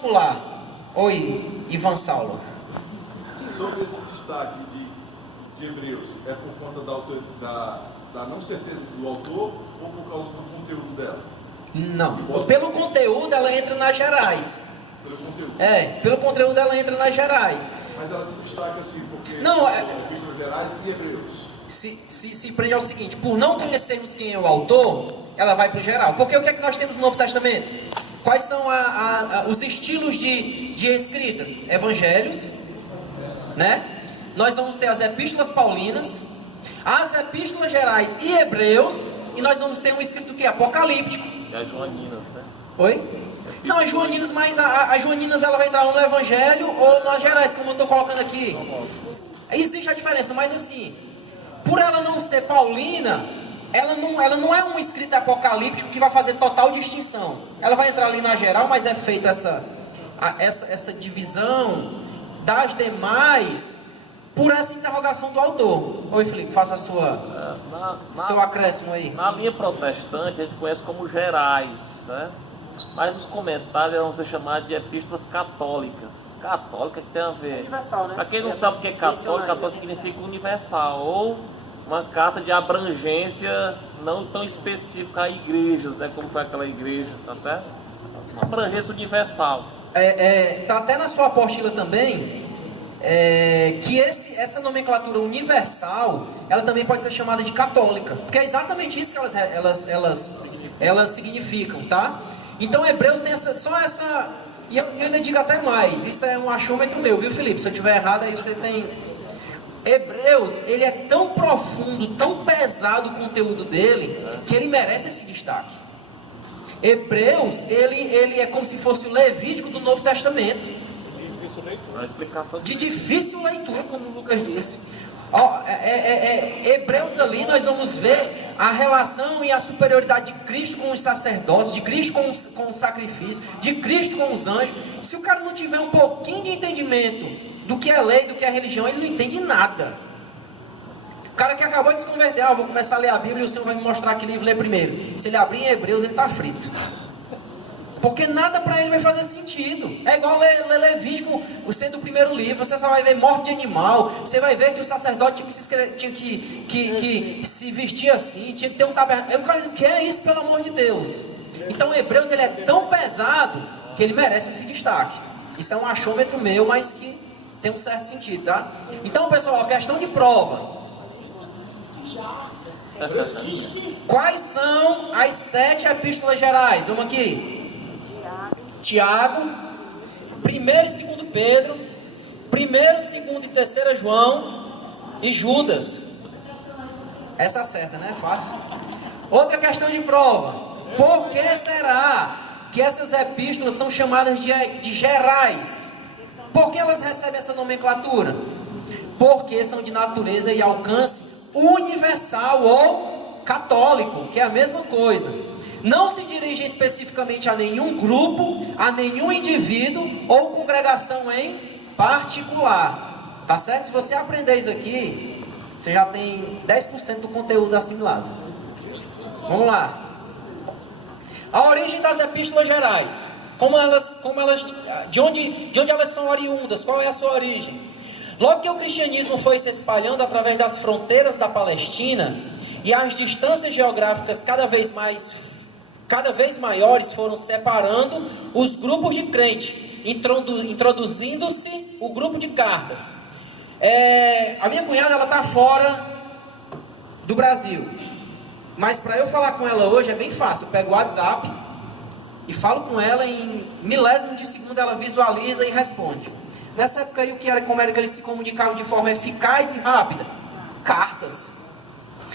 particular? Oi, Ivan Saulo. Sobre esse destaque de Hebreus, é por conta da não certeza do autor ou por causa do conteúdo dela? Não, pelo conteúdo ela entra nas gerais. Pelo conteúdo? Pelo conteúdo ela entra nas gerais. Mas ela se destaca assim, porque não, Epístolas gerais e Hebreus. Se prende ao seguinte: por não conhecermos quem é o autor, ela vai para o geral. Porque o que é que nós temos no Novo Testamento? Quais são os estilos de escritas? Evangelhos, né? Nós vamos ter as epístolas paulinas, as epístolas gerais e Hebreus, e nós vamos ter um escrito que é apocalíptico. E as joaninas, né? Oi? Não, as joaninas, mas as joaninas ela vai entrar no Evangelho ou nas gerais, como eu estou colocando aqui. Existe a diferença, mas assim, por ela não ser paulina, ela não é um escrito apocalíptico que vai fazer total distinção. Ela vai entrar ali na geral, mas é feita essa divisão das demais por essa interrogação do autor. Oi, Felipe, faça seu acréscimo aí. Na linha protestante a gente conhece como gerais, né? Mas nos comentários vão ser chamados de epístolas católicas. Católica que tem a ver. Universal, né? Para quem não sabe o que é católico, católico significa universal, ou uma carta de abrangência não tão específica a igrejas, né? Como foi aquela igreja, tá certo? Uma abrangência universal. Tá até na sua apostila também, que essa nomenclatura universal, ela também pode ser chamada de católica, porque é exatamente isso que elas significam, tá? Então Hebreus tem só essa, e eu ainda digo até mais, isso é um achômetro meu, viu, Felipe? Se eu estiver errado aí você tem. Hebreus, ele é tão profundo, tão pesado o conteúdo dele, que ele merece esse destaque. Hebreus, ele é como se fosse o Levítico do Novo Testamento. De difícil leitura, como o Lucas disse. Hebreus ali nós vamos ver a relação e a superioridade de Cristo com os sacerdotes, de Cristo com o sacrifício, de Cristo com os anjos. Se o cara não tiver um pouquinho de entendimento do que é lei, do que é religião, ele não entende nada. O cara que acabou de se converter, vou começar a ler a Bíblia e o Senhor vai me mostrar que livro ler primeiro. Se ele abrir em Hebreus, ele está frito. Porque nada para ele vai fazer sentido. É igual ler Levítico, sendo o primeiro livro. Você só vai ver morte de animal. Você vai ver que o sacerdote tinha que se vestir assim, tinha que ter um tabernáculo. O que é isso, pelo amor de Deus? Então Hebreus ele é tão pesado que ele merece esse destaque. Isso é um achômetro meu, mas que tem um certo sentido, tá? Então, pessoal, questão de prova. Quais são as 7 epístolas gerais? Vamos aqui. Tiago, 1º e 2º Pedro, 1º, 2º e 3º João e Judas. Essa acerta, né? Fácil. Outra questão de prova. Por que será que essas epístolas são chamadas de gerais? Por que elas recebem essa nomenclatura? Porque são de natureza e alcance universal ou católico, que é a mesma coisa. Não se dirigem especificamente a nenhum grupo, a nenhum indivíduo ou congregação em particular. Tá certo? Se você aprender isso aqui, você já tem 10% do conteúdo assimilado. Vamos lá. A origem das epístolas gerais. De onde elas são oriundas? Qual é a sua origem? Logo que o cristianismo foi se espalhando através das fronteiras da Palestina e as distâncias geográficas cada vez maiores foram separando os grupos de crente, introduzindo-se o grupo de cartas. A minha cunhada ela está fora do Brasil, mas para eu falar com ela hoje é bem fácil. Eu pego o WhatsApp e falo com ela, em milésimo de segundo ela visualiza e responde. Nessa época aí, como era que eles se comunicavam de forma eficaz e rápida? Cartas.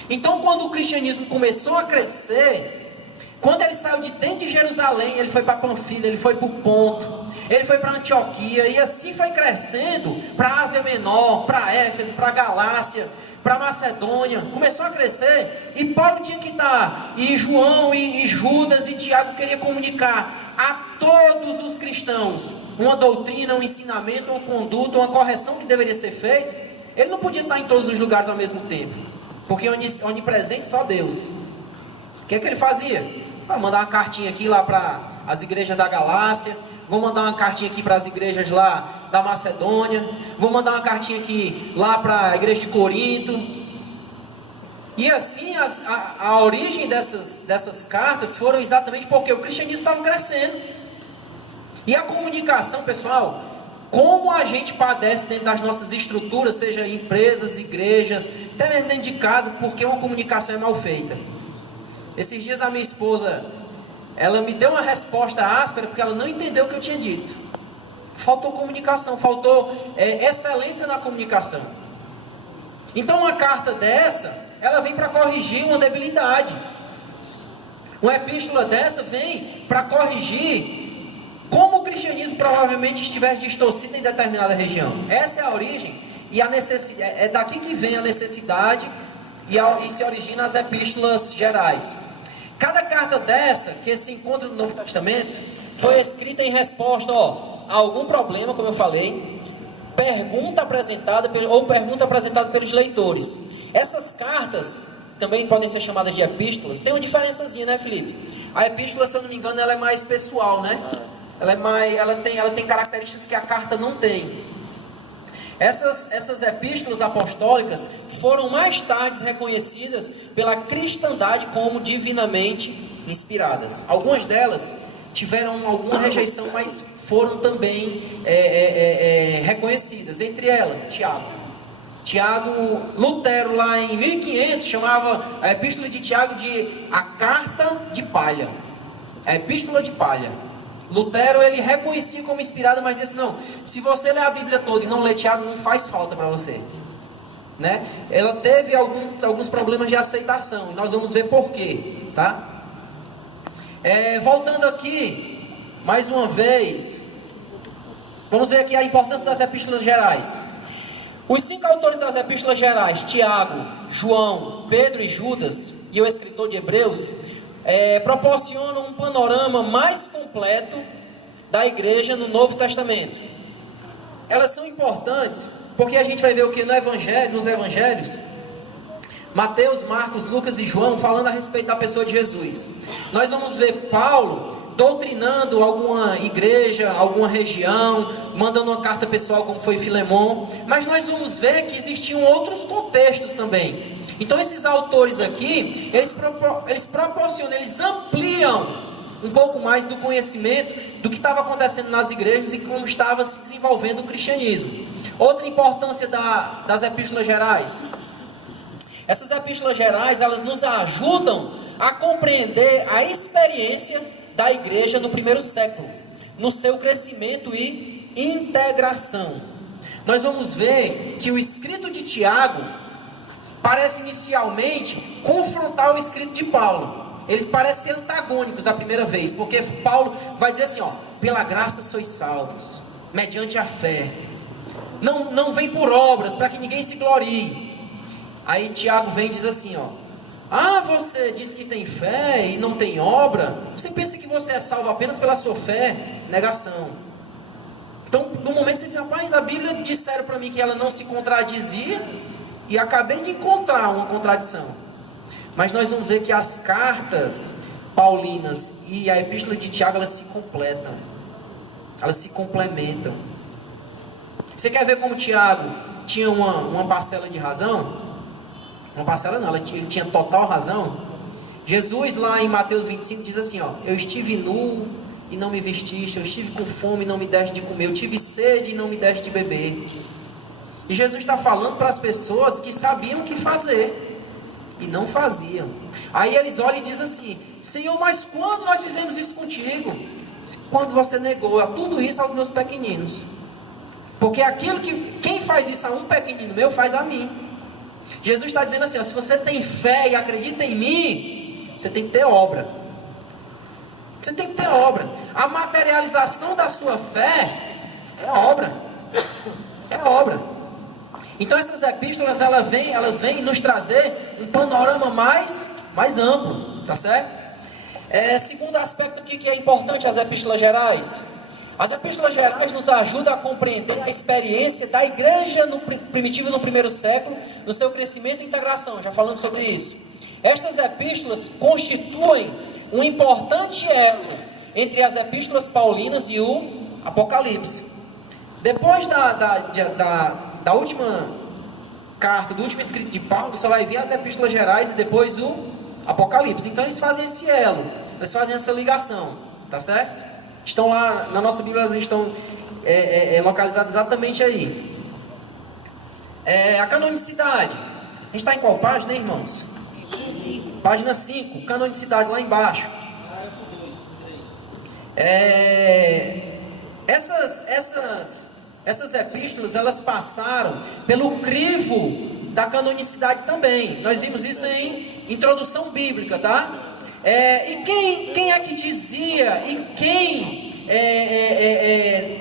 Então, quando o cristianismo começou a crescer, quando ele saiu de dentro de Jerusalém, ele foi para Panfilha, ele foi para o Ponto, ele foi para Antioquia, e assim foi crescendo para a Ásia Menor, para Éfeso, para Galácia, para Macedônia. Começou a crescer, e Paulo tinha que estar, e João, e Judas, e Tiago queria comunicar a todos os cristãos uma doutrina, um ensinamento, uma conduta, uma correção que deveria ser feita. Ele não podia estar em todos os lugares ao mesmo tempo, porque onipresente só Deus. O que é que ele fazia? Mandar uma cartinha aqui lá para as igrejas da Galácia, vou mandar uma cartinha aqui para as igrejas lá da Macedônia, vou mandar uma cartinha aqui lá para a igreja de Corinto. E assim a origem dessas cartas foram exatamente porque o cristianismo estava crescendo. E a comunicação, pessoal, como a gente padece dentro das nossas estruturas, seja empresas, igrejas, até mesmo dentro de casa, porque uma comunicação é mal feita. Esses dias a minha esposa, ela me deu uma resposta áspera porque ela não entendeu o que eu tinha dito. Faltou comunicação, faltou excelência na comunicação. Então uma carta dessa, ela vem para corrigir uma debilidade. Uma epístola dessa vem para corrigir como o cristianismo provavelmente estivesse distorcido em determinada região. Essa é a origem e a necessidade, é daqui que vem a necessidade e se origina as epístolas gerais. Cada carta dessa que se encontra no Novo Testamento foi escrita em resposta a algum problema, como eu falei, pergunta apresentada pelos leitores. Essas cartas também podem ser chamadas de epístolas. Tem uma diferençazinha, né, Felipe? A epístola, se eu não me engano, ela é mais pessoal, né? Ela tem características que a carta não tem. Essas epístolas apostólicas foram mais tarde reconhecidas pela cristandade como divinamente inspiradas. Algumas delas tiveram alguma rejeição, mas foram também reconhecidas. Entre elas, Tiago, Lutero lá em 1500 chamava a epístola de Tiago de a carta de palha, a epístola de palha. Lutero, ele reconhecia como inspirada, mas disse, não, se você ler a Bíblia toda e não ler Tiago, não faz falta para você, né? Ela teve alguns problemas de aceitação, e nós vamos ver por quê, tá? Voltando aqui, mais uma vez, vamos ver aqui a importância das epístolas gerais. Os 5 autores das epístolas gerais, Tiago, João, Pedro e Judas, e o escritor de Hebreus, proporcionam um panorama mais completo da igreja no Novo Testamento. Elas são importantes porque a gente vai ver o que nos evangelhos, Mateus, Marcos, Lucas e João falando a respeito da pessoa de Jesus. Nós vamos ver Paulo doutrinando alguma igreja, alguma região, mandando uma carta pessoal como foi Filemon, mas nós vamos ver que existiam outros contextos também. Então esses autores aqui, eles proporcionam, eles ampliam um pouco mais do conhecimento do que estava acontecendo nas igrejas e como estava se desenvolvendo o cristianismo. Outra importância das epístolas gerais. Essas epístolas gerais, elas nos ajudam a compreender a experiência da igreja no primeiro século, no seu crescimento e integração. Nós vamos ver que o escrito de Tiago parece inicialmente confrontar o escrito de Paulo. Eles parecem ser antagônicos à primeira vez, porque Paulo vai dizer assim, pela graça sois salvos, mediante a fé. Não vem por obras, para que ninguém se glorie. Aí Tiago vem e diz assim, você diz que tem fé e não tem obra? Você pensa que você é salvo apenas pela sua fé? Negação. Então, no momento você diz, rapaz, a Bíblia disseram para mim que ela não se contradizia, e acabei de encontrar uma contradição. Mas nós vamos ver que as cartas paulinas e a epístola de Tiago, elas se completam, elas se complementam. Você quer ver como Tiago tinha uma parcela de razão? Uma parcela não, ele tinha total razão. Jesus lá em Mateus 25 diz assim, eu estive nu e não me vestiste, eu estive com fome e não me deste de comer, eu tive sede e não me deste de beber. E Jesus está falando para as pessoas que sabiam o que fazer e não faziam. Aí eles olham e dizem assim, Senhor, mas quando nós fizemos isso contigo? Quando você negou tudo isso aos meus pequeninos. Porque aquilo que quem faz isso a um pequenino meu, faz a mim. Jesus está dizendo assim, se você tem fé e acredita em mim, você tem que ter obra. Você tem que ter obra. A materialização da sua fé é obra. É obra. Então essas epístolas, elas vêm nos trazer um panorama mais amplo, tá certo? Segundo aspecto aqui que é importante, as epístolas gerais. As epístolas gerais nos ajudam a compreender a experiência da igreja primitiva no primeiro século, no seu crescimento e integração, já falamos sobre isso. Estas epístolas constituem um importante elo entre as epístolas paulinas e o Apocalipse. Depois da última carta, do último escrito de Paulo, só vai vir as epístolas gerais e depois o Apocalipse. Então eles fazem esse elo, eles fazem essa ligação, tá certo? Estão lá, na nossa Bíblia, eles estão localizados exatamente aí. A canonicidade. A gente está em qual página, hein, irmãos? Página 5, canonicidade lá embaixo. Essas epístolas, elas passaram pelo crivo da canonicidade também. Nós vimos isso em introdução bíblica, tá? E quem é que dizia e quem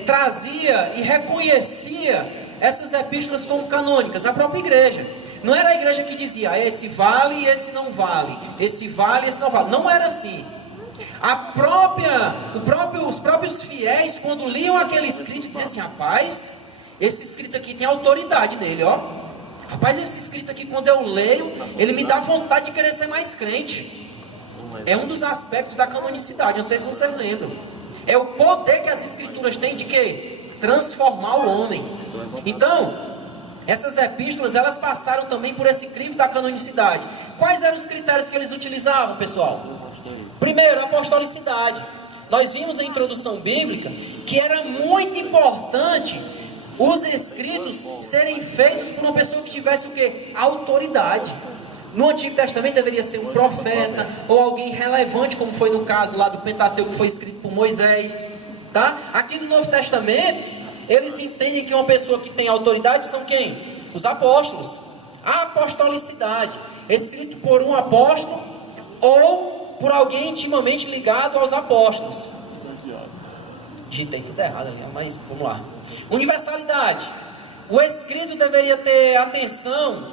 trazia e reconhecia essas epístolas como canônicas? A própria igreja. Não era a igreja que dizia, esse vale e esse não vale, esse vale e esse não vale. Não era assim. Os próprios fiéis, quando liam aquele escrito, diziam assim, rapaz, esse escrito aqui tem autoridade nele, ó. Rapaz, esse escrito aqui, quando eu leio, ele me dá vontade de querer ser mais crente. É um dos aspectos da canonicidade, não sei se vocês lembram. É o poder que as escrituras têm de quê? Transformar o homem. Então, essas epístolas, elas passaram também por esse crivo da canonicidade. Quais eram os critérios que eles utilizavam, pessoal? Primeiro, a apostolicidade. Nós vimos a introdução bíblica que era muito importante os escritos serem feitos por uma pessoa que tivesse o quê? Autoridade. No Antigo Testamento deveria ser um profeta ou alguém relevante, como foi no caso lá do Pentateuco, que foi escrito por Moisés, tá? Aqui no Novo Testamento, eles entendem que uma pessoa que tem autoridade são quem? Os apóstolos. A apostolicidade, escrito por um apóstolo ou por alguém intimamente ligado aos apóstolos. Digitei tudo errado ali, mas vamos lá. Universalidade. O escrito deveria ter atenção,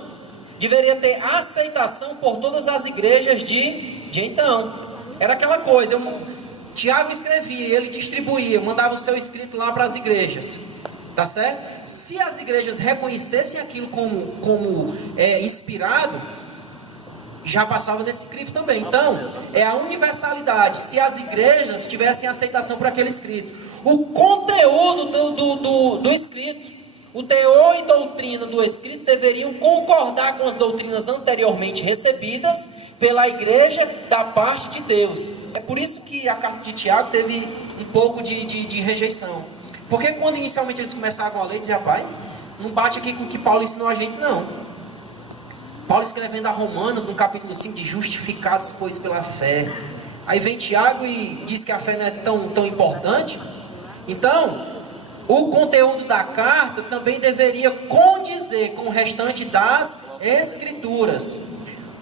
deveria ter aceitação por todas as igrejas de então. Era aquela coisa, Tiago escrevia, ele distribuía, mandava o seu escrito lá para as igrejas. Tá certo? Se as igrejas reconhecessem aquilo como inspirado, já passava desse crivo também. Então, é a universalidade. Se as igrejas tivessem aceitação por aquele escrito, o conteúdo do escrito, o teor e doutrina do escrito deveriam concordar com as doutrinas anteriormente recebidas pela igreja da parte de Deus. É por isso que a carta de Tiago teve um pouco de rejeição. Porque quando inicialmente eles começavam a ler, diziam, rapaz, não bate aqui com o que Paulo ensinou a gente, não. Paulo escrevendo a Romanos, no capítulo 5, de justificados, pois, pela fé. Aí vem Tiago e diz que a fé não é tão importante. Então, o conteúdo da carta também deveria condizer com o restante das Escrituras.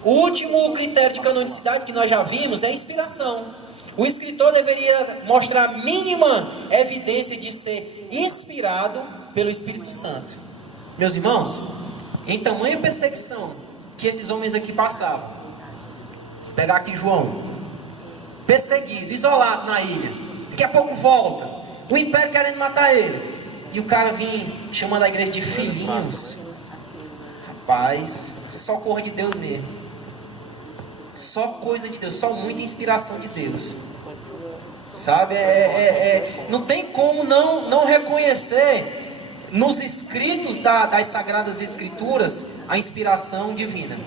O último critério de canonicidade que nós já vimos é a inspiração. O escritor deveria mostrar a mínima evidência de ser inspirado pelo Espírito Santo. Meus irmãos, em tamanha perseguição que esses homens aqui passavam, vou pegar aqui João, perseguido, isolado na ilha, daqui a pouco volta, o império querendo matar ele, e o cara vinha chamando a igreja de filhinhos. Rapaz, só coisa de Deus mesmo, só coisa de Deus, só muita inspiração de Deus, sabe? Não tem como não reconhecer nos escritos das Sagradas Escrituras a inspiração divina,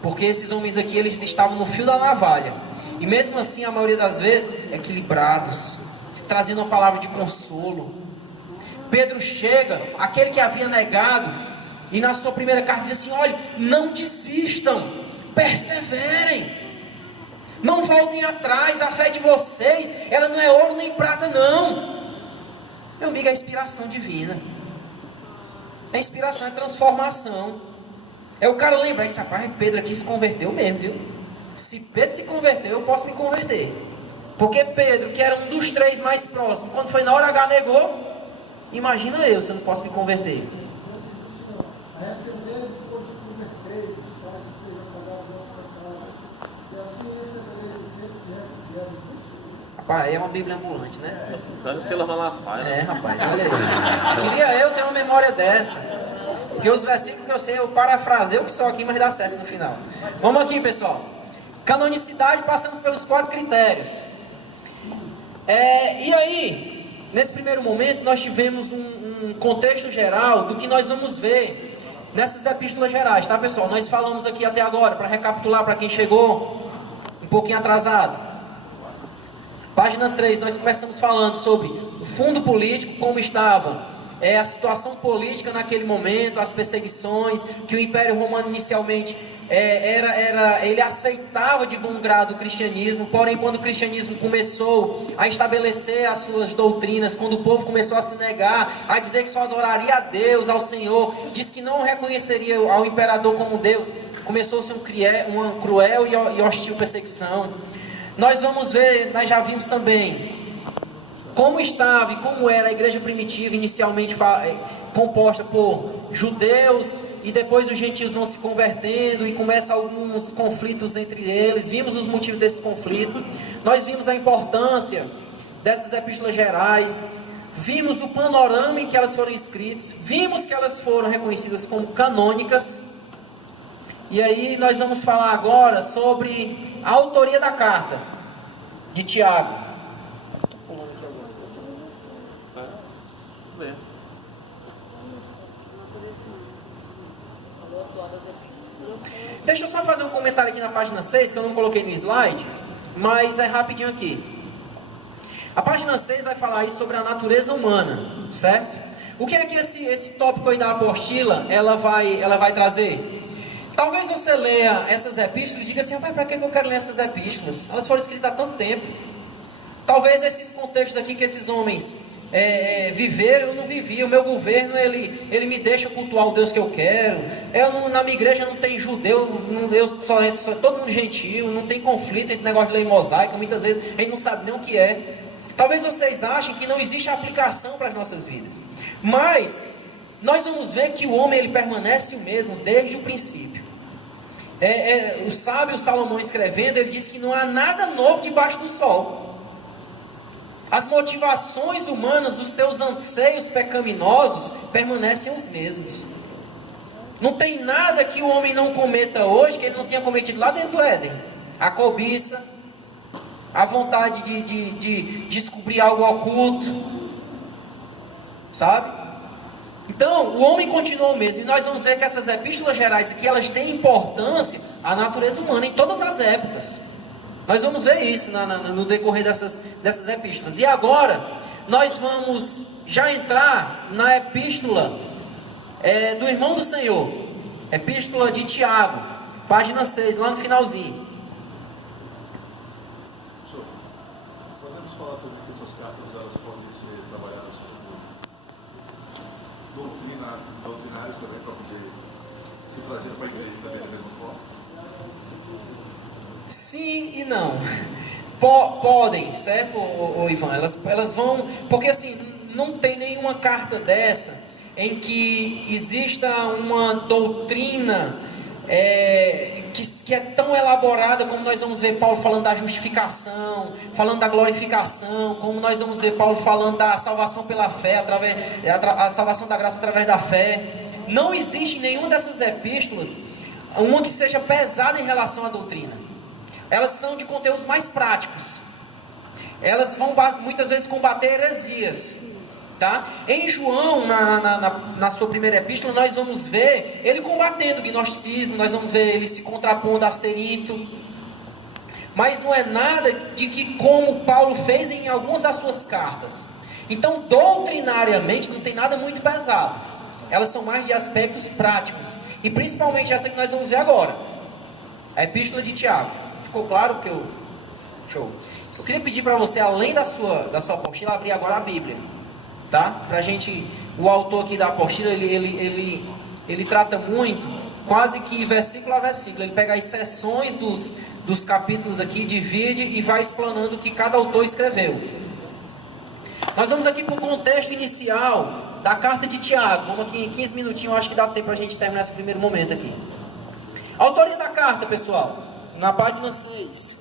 porque esses homens aqui, eles estavam no fio da navalha, e mesmo assim, a maioria das vezes, equilibrados, trazendo uma palavra de consolo. Pedro chega, aquele que havia negado, e na sua primeira carta diz assim, olha, não desistam, perseverem, não voltem atrás, a fé de vocês, ela não é ouro nem prata não. Meu amigo, é a inspiração divina. A inspiração é transformação. É o cara lembrar que, rapaz, Pedro aqui se converteu mesmo, viu? Se Pedro se converteu, eu posso me converter. Porque Pedro, que era um dos 3 mais próximos, quando foi na hora H negou, imagina eu se eu não posso me converter. Rapaz, é uma Bíblia ambulante, né? Deve ser Malafaia. É, rapaz, olha aí. Queria eu ter uma memória dessa. Porque os versículos que eu sei, eu parafraseio que só aqui, mas dá certo no final. Vamos aqui, pessoal. Canonicidade, passamos pelos 4 critérios. E aí, nesse primeiro momento, nós tivemos um contexto geral do que nós vamos ver nessas epístolas gerais, tá, pessoal? Nós falamos aqui até agora, para recapitular para quem chegou um pouquinho atrasado. Página 3, nós começamos falando sobre o fundo político, como estava a situação política naquele momento, as perseguições, que o Império Romano inicialmente ele aceitava de bom grado o cristianismo, porém quando o cristianismo começou a estabelecer as suas doutrinas, quando o povo começou a se negar, a dizer que só adoraria a Deus, ao Senhor, disse que não reconheceria ao imperador como Deus, começou-se uma cruel e hostil perseguição. Nós vamos ver, nós já vimos também como estava e como era a igreja primitiva, inicialmente composta por judeus, e depois os gentios vão se convertendo e começam alguns conflitos entre eles. Vimos os motivos desse conflito, nós vimos a importância dessas epístolas gerais, vimos o panorama em que elas foram escritas, vimos que elas foram reconhecidas como canônicas. E aí nós vamos falar agora sobre a autoria da carta de Tiago. Deixa eu só fazer um comentário aqui na página 6, que eu não coloquei no slide, mas é rapidinho aqui. A página 6 vai falar aí sobre a natureza humana, certo? O que é que esse tópico aí da apostila, ela vai trazer? Talvez você leia essas epístolas e diga assim, para que eu quero ler essas epístolas? Elas foram escritas há tanto tempo. Talvez esses contextos aqui que esses homens viveram, eu não vivi. O meu governo, ele me deixa cultuar o Deus que eu quero. Na minha igreja não tem judeu, eu só todo mundo gentil, não tem conflito entre negócio de lei mosaica, muitas vezes a gente não sabe nem o que é. Talvez vocês achem que não existe aplicação para as nossas vidas, mas nós vamos ver que o homem ele permanece o mesmo desde o princípio. O sábio Salomão escrevendo, ele diz que não há nada novo debaixo do sol. As motivações humanas, os seus anseios pecaminosos permanecem os mesmos. Não tem nada que o homem não cometa hoje que ele não tenha cometido lá dentro do Éden. A cobiça, a vontade de descobrir algo oculto, sabe? Então, o homem continua o mesmo. E nós vamos ver que essas epístolas gerais aqui, elas têm importância à natureza humana em todas as épocas. Nós vamos ver isso no decorrer dessas epístolas. E agora, nós vamos já entrar na epístola do irmão do Senhor. Epístola de Tiago, página 6, lá no finalzinho. Senhor, podemos falar também que essas cartas elas podem ser trabalhadas como doutrinárias também, para poder se trazer para a igreja também da mesma forma? Sim e não. Podem, certo, Ivan? Elas vão... Porque assim, não tem nenhuma carta dessa em que exista uma doutrina que é tão elaborada como nós vamos ver Paulo falando da justificação, falando da glorificação, como nós vamos ver Paulo falando da salvação pela fé, a salvação da graça através da fé. Não existe em nenhuma dessas epístolas uma que seja pesada em relação à doutrina. Elas são de conteúdos mais práticos. Elas vão muitas vezes combater heresias, tá? Em João, na sua primeira epístola, nós vamos ver ele combatendo o gnosticismo, nós vamos ver ele se contrapondo a Cerinto. Mas não é nada de que como Paulo fez em algumas das suas cartas. Então, doutrinariamente, não tem nada muito pesado. Elas são mais de aspectos práticos. E principalmente essa que nós vamos ver agora. A epístola de Tiago. Ficou claro que eu... Show. Eu queria pedir para você, além da sua apostila, abrir agora a Bíblia. Tá? Pra gente... O autor aqui da apostila, ele trata muito, quase que versículo a versículo. Ele pega as seções dos capítulos aqui, divide e vai explanando o que cada autor escreveu. Nós vamos aqui para o contexto inicial da carta de Tiago. Vamos aqui em 15 minutinhos, eu acho que dá tempo para a gente terminar esse primeiro momento aqui. A autoria da carta, pessoal, na página 6.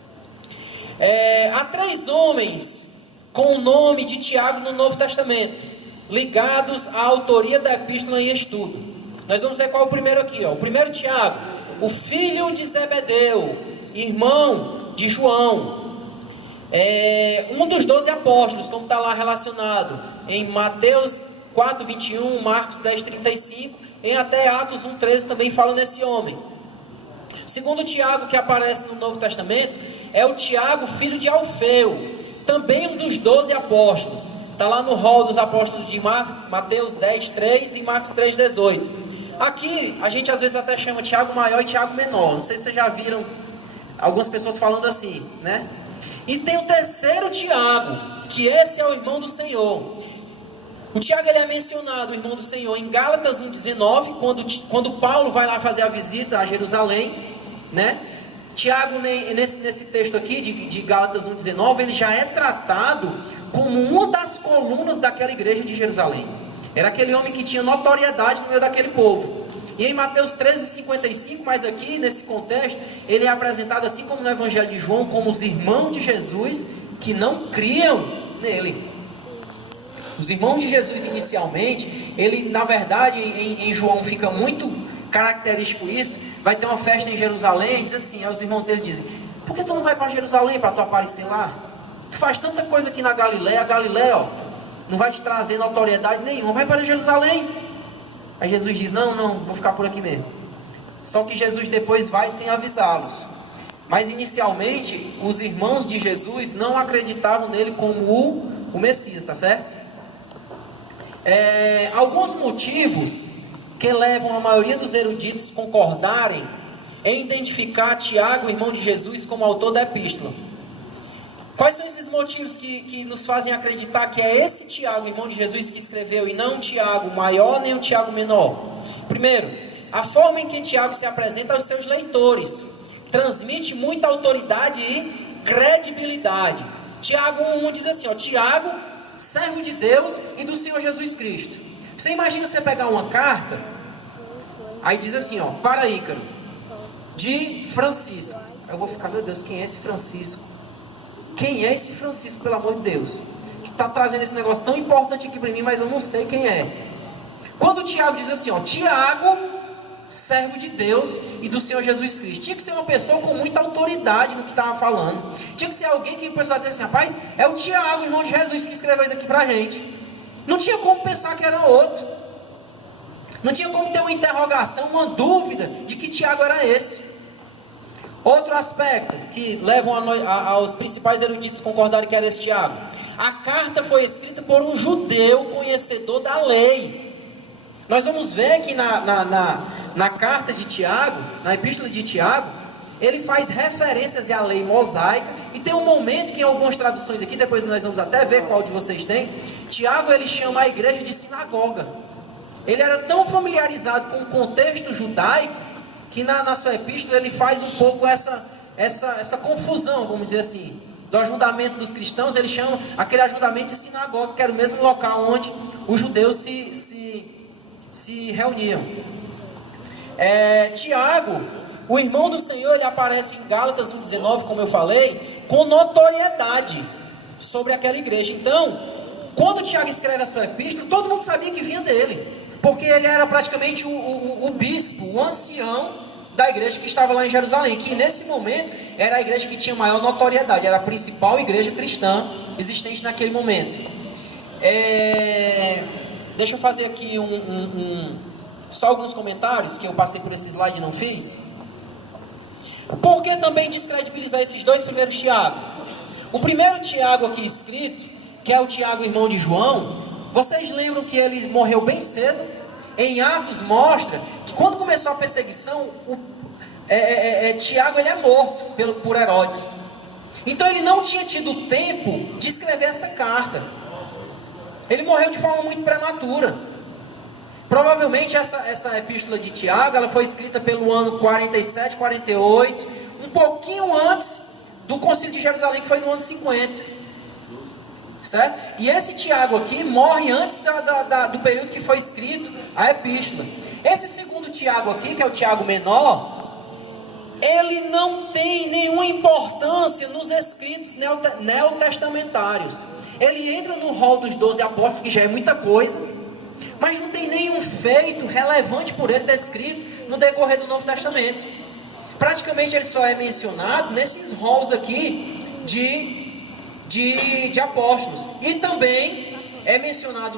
Há 3 homens com o nome de Tiago no Novo Testamento, ligados à autoria da epístola em estudo. Nós vamos ver qual é o primeiro aqui, ó. O primeiro Tiago, o filho de Zebedeu, irmão de João. Um dos 12 apóstolos, como está lá relacionado em Mateus 4:21, Marcos 10:35, em até Atos 1:13 também fala nesse homem. Segundo Tiago, que aparece no Novo Testamento, é o Tiago, filho de Alfeu, também um dos 12 apóstolos. Está lá no rol dos apóstolos de Mateus 10:3 e Marcos 3:18. Aqui a gente às vezes até chama Tiago maior e Tiago menor. Não sei se vocês já viram algumas pessoas falando assim, né? E tem o terceiro Tiago, que esse é o irmão do Senhor. O Tiago, ele é mencionado, o irmão do Senhor, em Gálatas 1:19, quando Paulo vai lá fazer a visita a Jerusalém, né? Tiago, nesse texto aqui de Gálatas 1:19, ele já é tratado como uma das colunas daquela igreja de Jerusalém. Era aquele homem que tinha notoriedade no meio daquele povo. E em Mateus 13:55, mas aqui nesse contexto, ele é apresentado assim como no Evangelho de João, como os irmãos de Jesus que não criam nele. Os irmãos de Jesus inicialmente, ele na verdade em João fica muito característico isso. Vai ter uma festa em Jerusalém, diz assim, aí os irmãos dele dizem: por que tu não vai para Jerusalém para tu aparecer lá? Tu faz tanta coisa aqui na Galileia, a Galileia, ó, não vai te trazer notoriedade nenhuma, vai para Jerusalém. Aí Jesus diz: não, vou ficar por aqui mesmo. Só que Jesus depois vai sem avisá-los. Mas inicialmente, os irmãos de Jesus não acreditavam nele como o Messias, tá certo? Alguns motivos que levam a maioria dos eruditos a concordarem em identificar Tiago, irmão de Jesus, como autor da epístola. Quais são esses motivos que nos fazem acreditar que é esse Tiago, irmão de Jesus, que escreveu, e não o Tiago maior nem o Tiago menor? Primeiro, a forma em que Tiago se apresenta aos seus leitores transmite muita autoridade e credibilidade. Tiago 1 diz assim, ó: Tiago, servo de Deus e do Senhor Jesus Cristo. Você imagina você pegar uma carta, aí diz assim, ó: para Ícaro, de Francisco. Eu vou ficar, meu Deus, quem é esse Francisco? Quem é esse Francisco, pelo amor de Deus? Que está trazendo esse negócio tão importante aqui para mim, mas eu não sei quem é. Quando o Tiago diz assim, ó: Tiago, servo de Deus e do Senhor Jesus Cristo, tinha que ser uma pessoa com muita autoridade no que estava falando. Tinha que ser alguém que o pessoal dizia assim: rapaz, é o Tiago, irmão de Jesus, que escreveu isso aqui para a gente. Não tinha como pensar que era outro. Não tinha como ter uma interrogação, uma dúvida de que Tiago era esse. Outro aspecto que levam aos principais eruditos a concordarem que era esse Tiago: a carta foi escrita por um judeu conhecedor da lei. Nós vamos ver que na carta de Tiago, na epístola de Tiago, ele faz referências à lei mosaica, e tem um momento que em algumas traduções aqui, depois nós vamos até ver qual de vocês tem, Tiago ele chama a igreja de sinagoga. Ele era tão familiarizado com o contexto judaico, que na sua epístola ele faz um pouco essa confusão, vamos dizer assim, do ajuntamento dos cristãos. Ele chama aquele ajuntamento de sinagoga, que era o mesmo local onde os judeus se reuniam. Tiago, o irmão do Senhor, ele aparece em Gálatas 1:19, como eu falei, com notoriedade sobre aquela igreja. Então, quando Tiago escreve a sua epístola, todo mundo sabia que vinha dele, porque ele era praticamente o bispo, o ancião da igreja que estava lá em Jerusalém, que nesse momento era a igreja que tinha maior notoriedade, era a principal igreja cristã existente naquele momento. Deixa eu fazer aqui só alguns comentários, que eu passei por esse slide e não fiz. Por que também descredibilizar esses dois primeiros Tiago? O primeiro Tiago aqui escrito, que é o Tiago, irmão de João, vocês lembram que ele morreu bem cedo? Em Atos mostra que quando começou a perseguição, Tiago ele é morto por Herodes. Então ele não tinha tido tempo de escrever essa carta. Ele morreu de forma muito prematura. Provavelmente essa epístola de Tiago, ela foi escrita pelo ano 47, 48, um pouquinho antes do concílio de Jerusalém, que foi no ano 50. Certo? E esse Tiago aqui morre antes do período que foi escrito a epístola. Esse segundo Tiago aqui, que é o Tiago menor, ele não tem nenhuma importância nos escritos neotestamentários. Ele entra no rol dos 12 apóstolos, que já é muita coisa, mas não tem nenhum feito relevante por ele descrito no decorrer do Novo Testamento. Praticamente ele só é mencionado nesses rols aqui de apóstolos. E também é mencionado